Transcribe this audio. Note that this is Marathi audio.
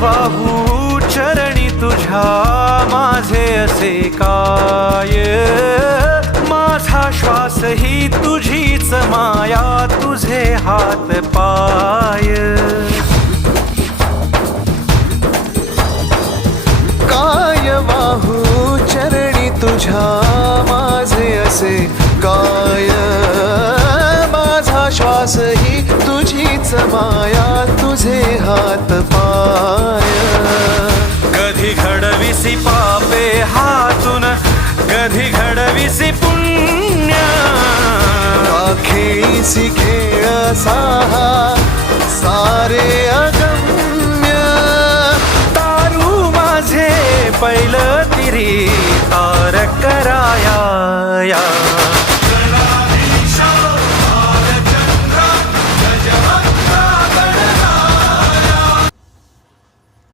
वाहू चरणी तुझ्या माझे असे काय, माझा श्वास ही तुझीच माया, तुझे हात पाय. काय वाहू चरणी तुझ्या माझे असे काय, माझा श्वास ही तुझीच माया, तुझे हात पाय. कधी घडविसी पापे हातून, कधी घडविसी पुण्य, खेळीसी खेळ साहा सारे अगम्य. तारू माझे पैल तिरी